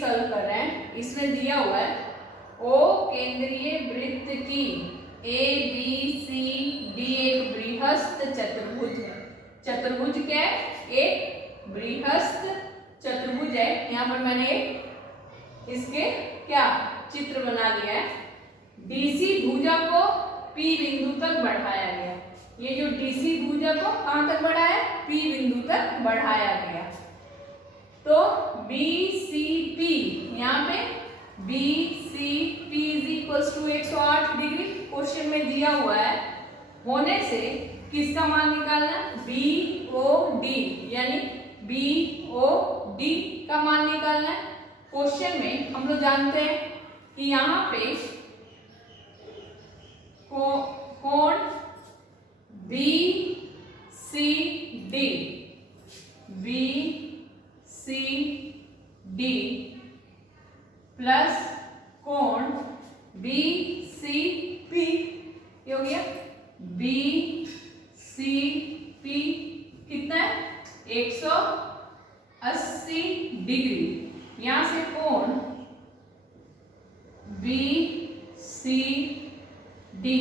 Solve कर रहे हैं। इसमें दिया हुआ है ओ केंद्रीय वृत्त की ए बी सी डी एक बृहस्थ चतुर्भुज है। चतुर्भुज क्या है? एक बृहस्थ चतुर्भुज है। यहाँ पर मैंने इसके क्या चित्र बना लिया है। डीसी भुजा को पी बिंदु तक बढ़ाया गया। ये जो डीसी भुजा को कहां तक बढ़ाया? पी बिंदु तक बढ़ाया गया। तो बी सी पी, यहाँ पे B C P is equal to 108 degree question में दिया हुआ है। होने से किसका मान निकालना? बी ओ डी, यानी बी ओ डी का मान निकालना है। क्वेश्चन में हम लोग जानते हैं कि यहाँ पे कोण B C D, B C D plus कोण बी सी पी, ये हो गया बी सी पी कितना है? 180 डिग्री। यहां से कोण B C D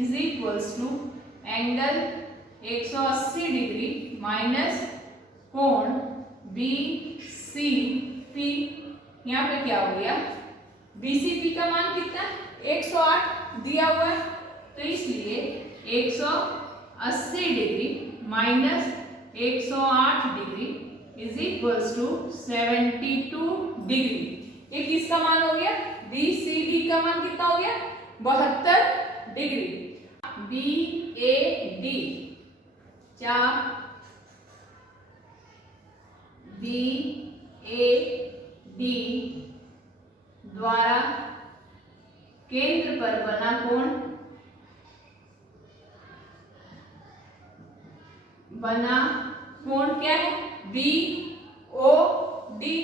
is equals to angle 180 degree minus कोण बी सी पी। यहाँ पे क्या हो गया? बीसीपी का मान कितना? 108 दिया हुआ है, तो इसलिए 180 degree minus 108 degree is equals to 72 degree. ये किसका मान हो गया? बी सी डी का मान कितना हो गया? 72 डिग्री। बी ए डी चाप बी ए डी द्वारा केंद्र पर बना कोण क्या है? B O D.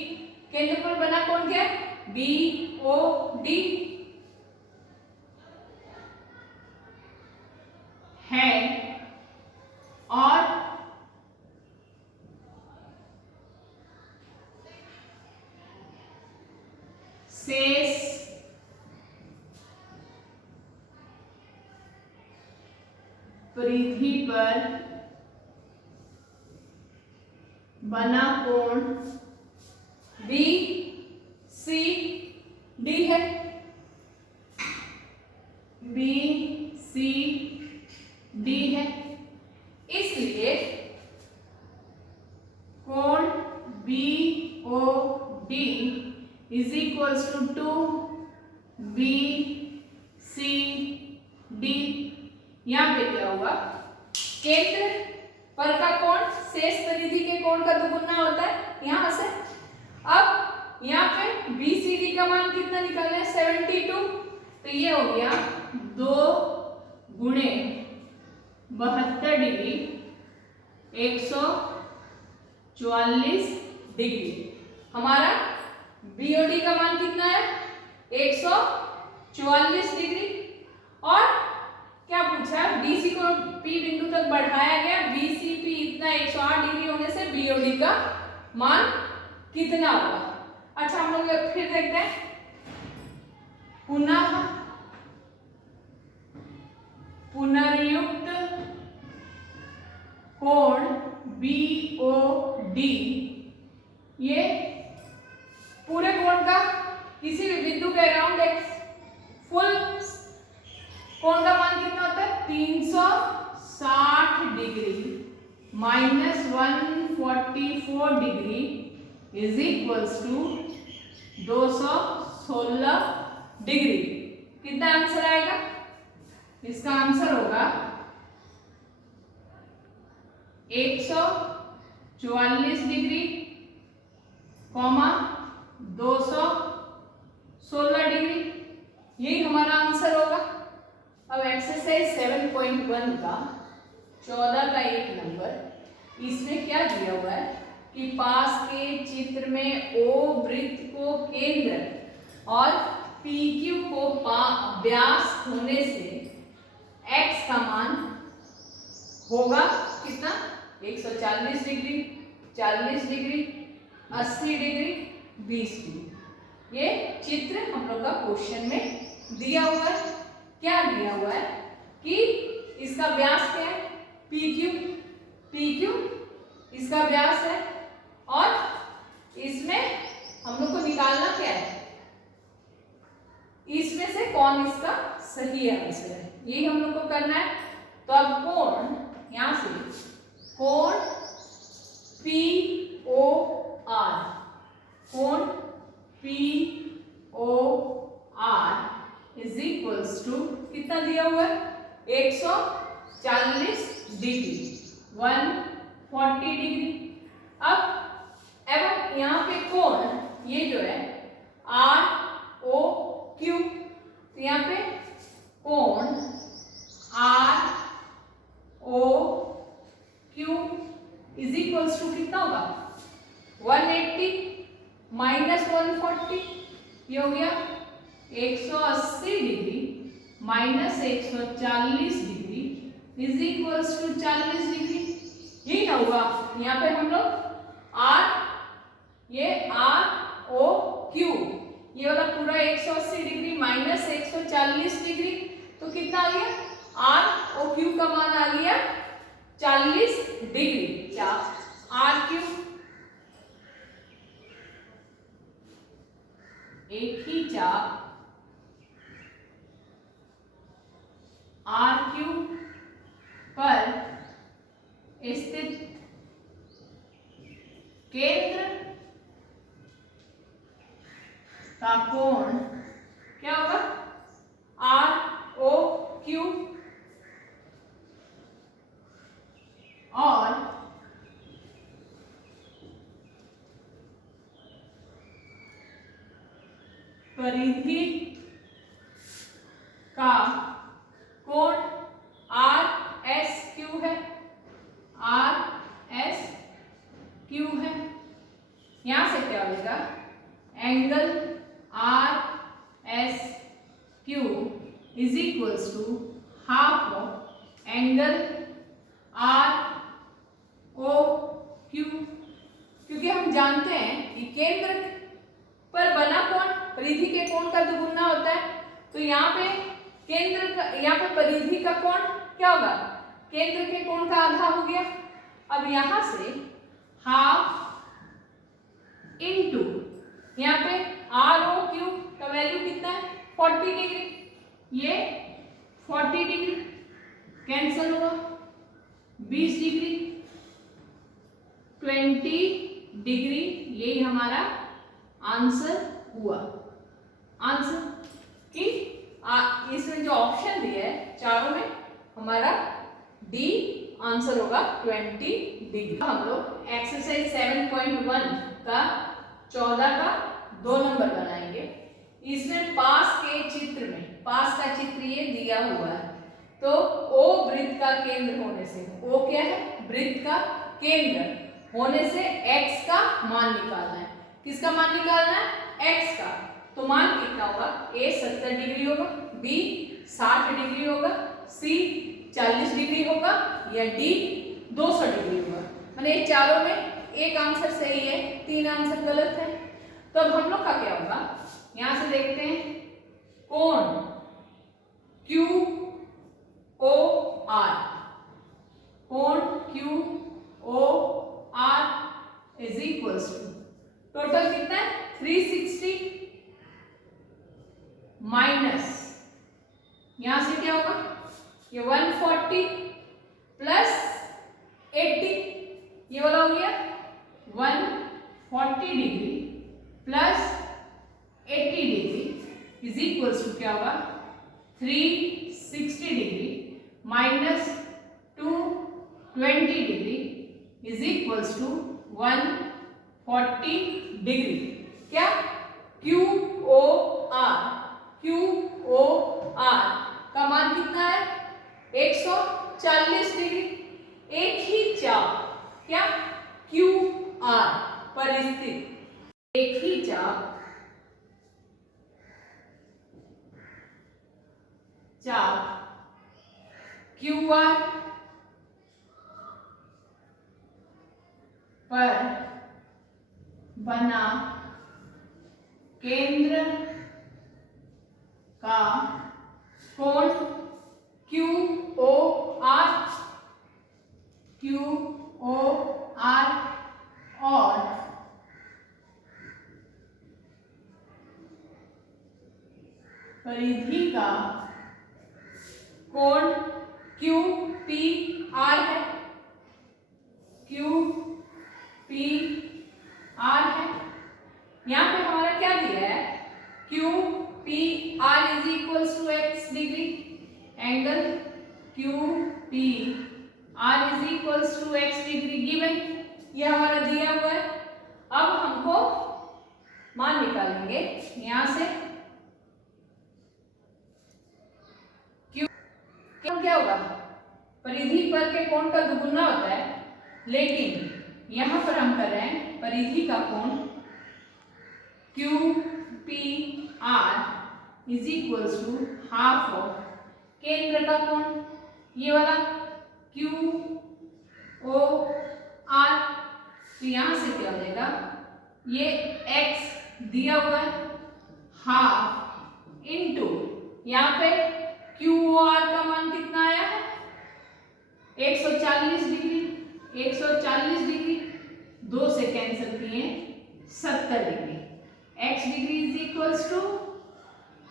केंद्र पर बना कोण क्या है? बी ओ डी है और शेष परिधि पर बना कोण बी सी डी है। बी सी डी है, इसलिए कोण B O D is equals to B C D. यहाँ पे क्या होगा? केंद्र पर का कोण शेष परिधि के कोण का दुगुना होता है यहाँ से। अब यहाँ पे बी सी डी का मान कितना निकालना है? 72, तो ये हो गया 2 गुणे 72 डिग्री 144 डिग्री। हमारा बीओडी का मान कितना है? 144 डिग्री। और क्या पूछा? बीसी को पी बिंदु तक बढ़ाया गया। बीसीपी इतना 108 डिग्री होने से बीओडी का मान कितना होगा? अच्छा, हम लोग फिर देखते हैं। पुनर्युक्त कोण बीओडी, ये पूरे कोण का किसी भी बिंदु के अराउंड एक फुल कोण का मान कितना होता है? 360 degree minus 144 degree is equals to 216 degree. कितना आंसर आएगा? इसका आंसर होगा 144 डिग्री, 216 डिग्री, यही हमारा आंसर होगा। अब एक्सरसाइज 7.1 का 14 का एक नंबर, इसमें क्या दिया हुआ है कि पास के चित्र में ओ वृत्त को केंद्र और PQ को व्यास होने से x का मान होगा कितना? 140 डिग्री, 40 डिग्री, 80 डिग्री, 20 डिग्री। ये चित्र हम लोग का क्वेश्चन में दिया हुआ है। क्या दिया हुआ है कि इसका व्यास क्या है, PQ इसका व्यास है और इसमें हम लोग को निकालना क्या है, इसमें से कौन इसका सही आंसर है, यही हम लोग को करना है। तो अब कोण, यहां से कोण POR, कोण POR इज इक्वल्स टू कितना दिया हुआ है, 140 डिग्री, 140 डिग्री। अब एवं यहाँ पे कोण ये जो है ROQ, तो यहाँ पे कोण ROQ इज इक्वल्स टू कितना होगा, 180 माइनस 140, ये हो गया 180 degree minus 140 degree is equals to 40 degree. यही ना हुआ, यहाँ पे हम लोग ये ROQ ये वाला पूरा 180 डिग्री माइनस 140 डिग्री, तो कितना आ गया, ROQ का मान आ गया 40 डिग्री। क्या RQ एक ही चाप RQ पर स्थित केंद्र का कोण क्या होगा, ROQ और परिधि का कोण RSQ है, RSQ है। यहां से क्या होगा, angle RSQ is equals to half of angle ROQ, क्योंकि हम जानते हैं कि केंद्र पर बना कोण परिधि के कोण का दुगुना होता है, तो यहाँ पे केंद्र का, यहाँ पे परिधि का कोण क्या होगा, केंद्र के कोण का आधा हो गया। अब यहाँ से हाफ इनटू यहाँ पे ROQ का वैल्यू कितना है, 40 डिग्री, ये 40 डिग्री कैंसिल हुआ, 20 डिग्री 20 डिग्री, यही हमारा आंसर हुआ। आंसर कि इसमें जो ऑप्शन दिया है चारों में हमारा डी आंसर होगा 20 डिग्री। हम लोग एक्सरसाइज 7.1 का 14 का 2 नंबर बनाएंगे। इसमें पास के चित्र में, पास का चित्र ये दिया हुआ है, तो O वृत्त का केंद्र होने से, O क्या है, वृत्त का केंद्र होने से x का मान निकालना है। किसका मान निकालना है, x का। तो मान कितना होगा, A 70 डिग्री होगा, B 60 डिग्री होगा, C 40 डिग्री होगा या D 200 डिग्री होगा। माने ये चारों में एक आंसर सही है, 3 आंसर गलत है। तो अब हम लोग का क्या होगा, यहां से देखते हैं कोण QOR, कोण QOR is equals to total कितना है 360 माइनस यहां से क्या होगा, ये 140 प्लस 80, ये वाला हो गया 140 degree plus 80 degree is equals to क्या होगा 360 degree minus 220 degree is equals to 140 degree. क्या QOR का मान कितना है 140 डिग्री। एक ही चाप क्या QR पर स्थित एक ही चाप QR पर बना केंद्र का कोण क्यू ओ आर और परिधि का कोण क्यू पी आर है, क्यू पी आर है। यहां पे हमारा क्या दिया है, Q P R is equals to X degree, angle Q P R is equals to X degree given, ये हमारा दिया हुआ है। अब हमको मान निकालेंगे यहां से, क्यों क्या होगा, परिधि पर के कोण का दुगुना होता है, लेकिन यहां पर हम कर रहे हैं परिधि का कोण Q P R is equals to half of केंद्र का कोण, ये वाला क्यू ओ आर, तो यहां से क्या हो जाएगा, ये x दिया हुआ है हाफ इंटू, यहाँ पे क्यू ओ आर का मान कितना आया है 140 डिग्री, 140 डिग्री 2 से कैंसिल किए 70 डिग्री, x degree is equals to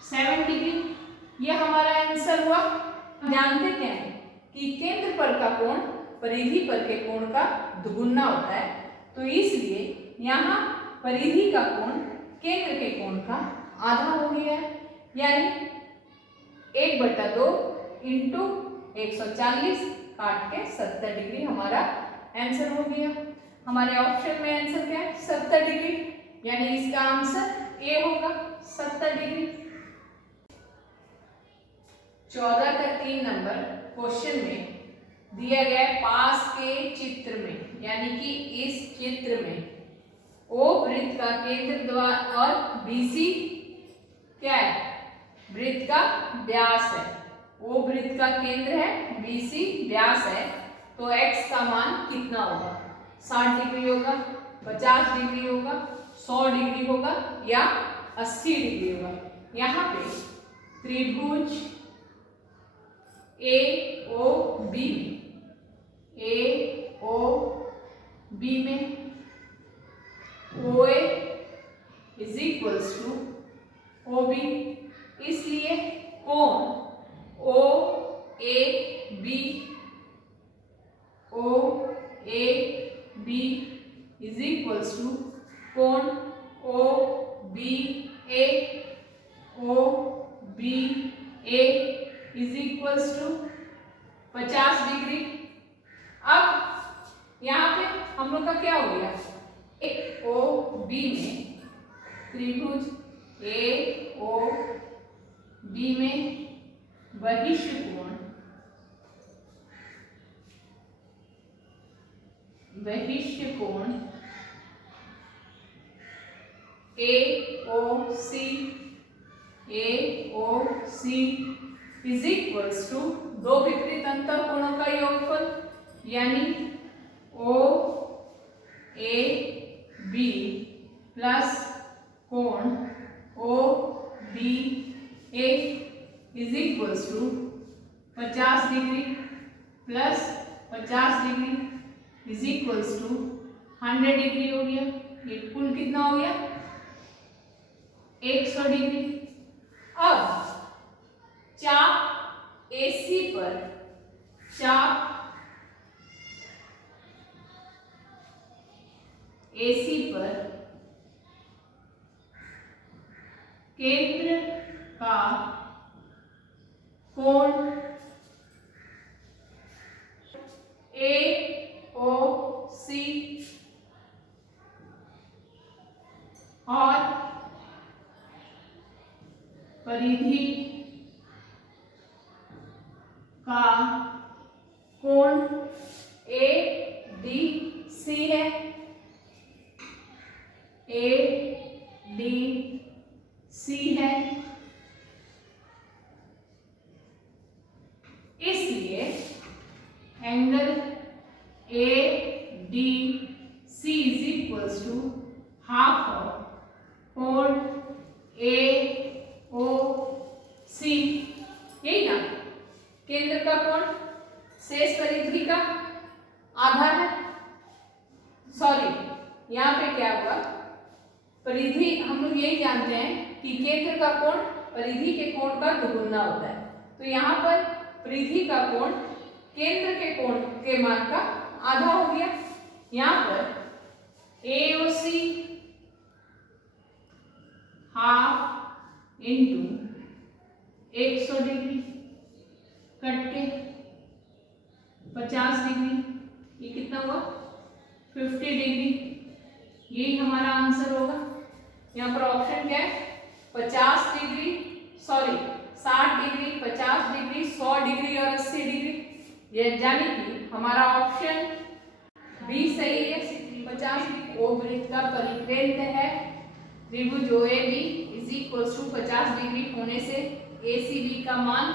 7 degree, ये हमारा आंसर हुआ। जानते क्या है कि केंद्र पर का कोण परिधि पर के कोण का दुगुना होता है, तो इसलिए यहाँ परिधि का कोण केंद्र के कोण का आधा हो गया है, यानी 1/2 इंटू 140 काट के 70 डिग्री हमारा आंसर हो गया। हमारे ऑप्शन में आंसर क्या है 70 डिग्री, यानी इसका आंसर ए होगा 70 डिग्री। 14 का 3 नंबर क्वेश्चन में दिया गया है पास के चित्र में, यानी कि इस चित्र में ओ वृत्त का केंद्र द्वारा और बीसी क्या है, वृत्त का व्यास है। ओ वृत्त का केंद्र है, बीसी व्यास है, तो x का मान कितना होगा, 60 डिग्री होगा, 50 डिग्री होगा, 100 डिग्री होगा या 80 डिग्री होगा। यहाँ पे त्रिभुज ए ओ बी में O A is equals to O B, इसलिए कोण O A B is equals to कोण O B A is equals to 50 degree. अब यहाँ पे हम लोग का क्या हो गया, ए ओ बी में त्रिभुज ए ओ बी में बहिष्ठ कोण ए ओ सी इज इक्वल्स टू दो विपरीत अंतर कोणों का योगफल, यानी ओ ए बी प्लस कोण O B A is equals to 50 degree plus 50 degree is equals to 100 degree हो गया। ये कुल कितना हो गया 100 डिग्री। अब चाप AC पर केंद्र का कोण AOC और परिधि का कोण ADC है, इसलिए angle ADC is equals to half of कोण हम लोग यही जानते हैं कि केंद्र का कोण परिधि के कोण का दुगुना होता है। तो यहाँ पर परिधि का कोण केंद्र के कोण के मान का आधा हो गया। यहाँ पर AOC half into 100 degree cut के 50 डिग्री, ये कितना हुआ 50 डिग्री, यही हमारा आंसर होगा। यहाँ पर ऑप्शन क्या है 50 degree, sorry 60 degree, 50 degree, 100 degree और 80 डिग्री, यह यानी कि हमारा ऑप्शन बी सही है 50 डिग्री। ओ वृत्त का परिकेंद्र है त्रिभुज OAB is equal to 50 degree होने से ACB का मान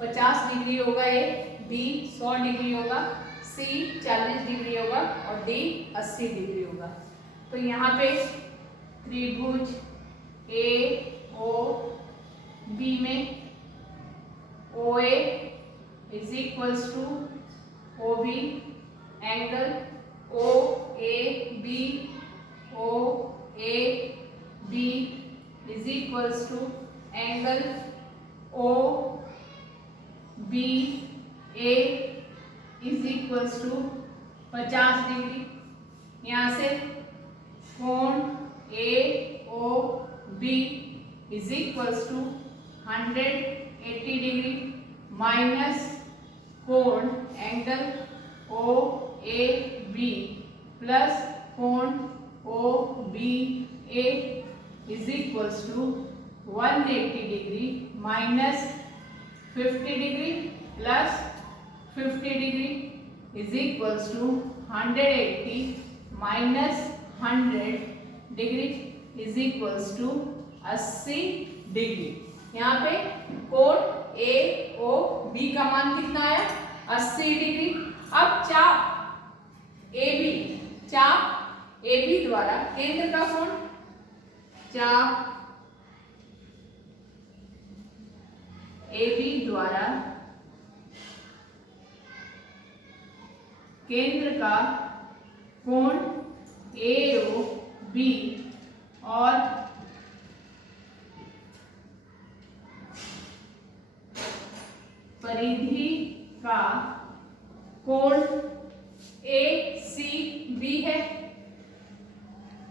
50 डिग्री होगा, A B 100 डिग्री होगा, C 40 डिग्री होगा और D 80 डिग्री होगा। तो यहाँ पे त्रिभुज AOB में OA is equals to OB angle OAB is equals to angle OBA is equals to 50 degree. यहाँ से कोण AOB is equals to 180 degree minus कोण एंगल OAB प्लस कोण OBA is equals to 180 degree minus 50 degree plus 50 degree is equals to 180 minus 100 degree is equals to 80 degree. यहाँ पे कोण AOB का मान कितना आया 80 डिग्री। अब चाप AB द्वारा केंद्र का कोण, चाप AB द्वारा केंद्र का कोण AOB और परिधि का कोण ACB है,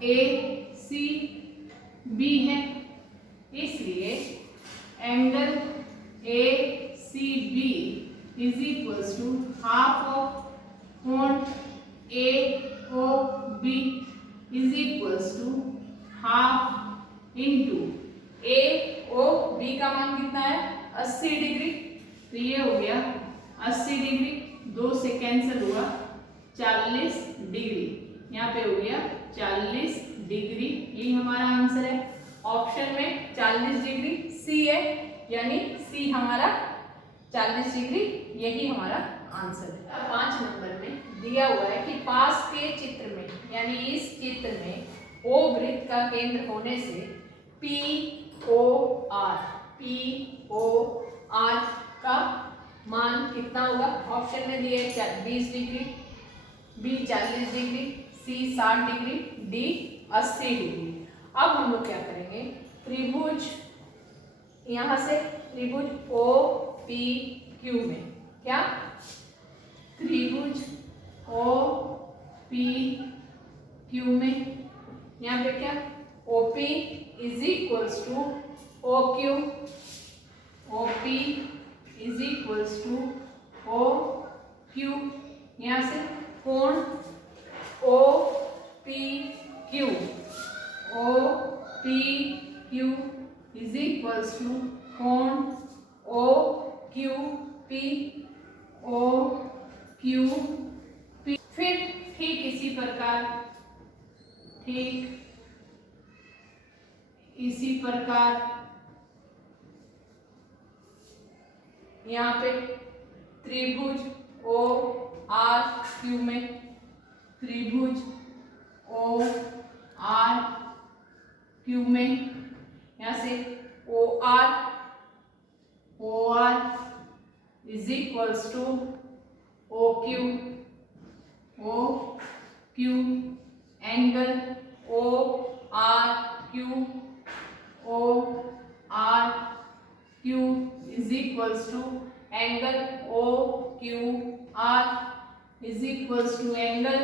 ACB है, इसलिए angle ACB is equals to half of कोण AOB is equals to half into AOB का मान कितना है 80 डिग्री, तो ये हो गया 80 डिग्री, 2 से कैंसिल हुआ 40 डिग्री, यहाँ पे हो गया 40 डिग्री, यही हमारा आंसर है। ऑप्शन में 40 डिग्री सी है, यानी सी हमारा 40 डिग्री, यही हमारा आंसर है। 5 नंबर में दिया हुआ है कि पास के चित्र में, यानी इस चित्र में O वृत्त का केंद्र होने से POR का मान कितना होगा। ऑप्शन में दिए 20 degree, B 40 degree, C 60 degree, D 80 degree. अब हम लोग क्या करेंगे, त्रिभुज यहाँ से त्रिभुज OPQ में, क्या त्रिभुज OPQ में यहाँ पे क्या OP is equals to OQ, OP is equals to OQ, यहाँ से कोण OPQ इज इक्वल्स टू कोण OQP। फिर ठीक इसी प्रकार यहाँ पे त्रिभुज ORQ में, त्रिभुज ORQ में यहाँ से OR is equals to OQ angle ORQ Q O R Q is equals to angle O Q R is equals to angle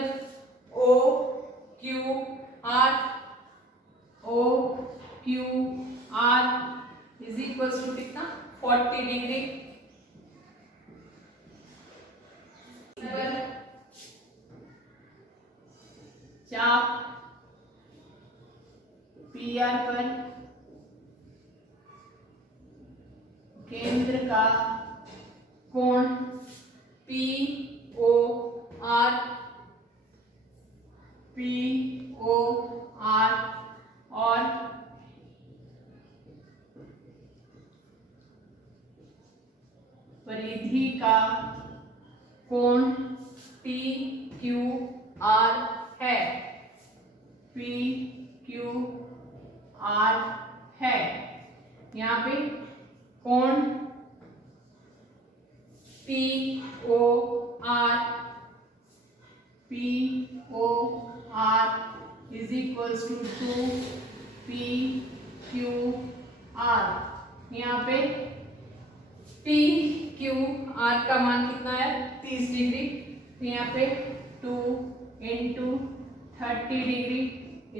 O Q R O Q R is equals to कितना 40 degree. चाप P R पर केंद्र का कोण P O are और परिधि का कोण पी क्यू आर है, पी क्यू आर है। यहाँ पे कोण P O R is equals to 2 P Q R. यहाँ पे पी क्यू आर का मान कितना है 30 डिग्री, तो यहाँ पे 2 into 30 degree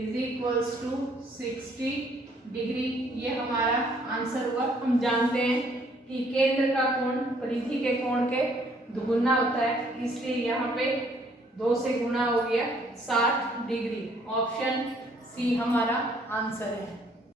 is equals to 60 degree. ये हमारा आंसर हुआ। हम जानते हैं कि केंद्र का कोण परिधि के कोण के दुगुना होता है, इसलिए यहाँ पे 2 से गुणा हो गया 60 डिग्री। ऑप्शन सी हमारा आंसर है।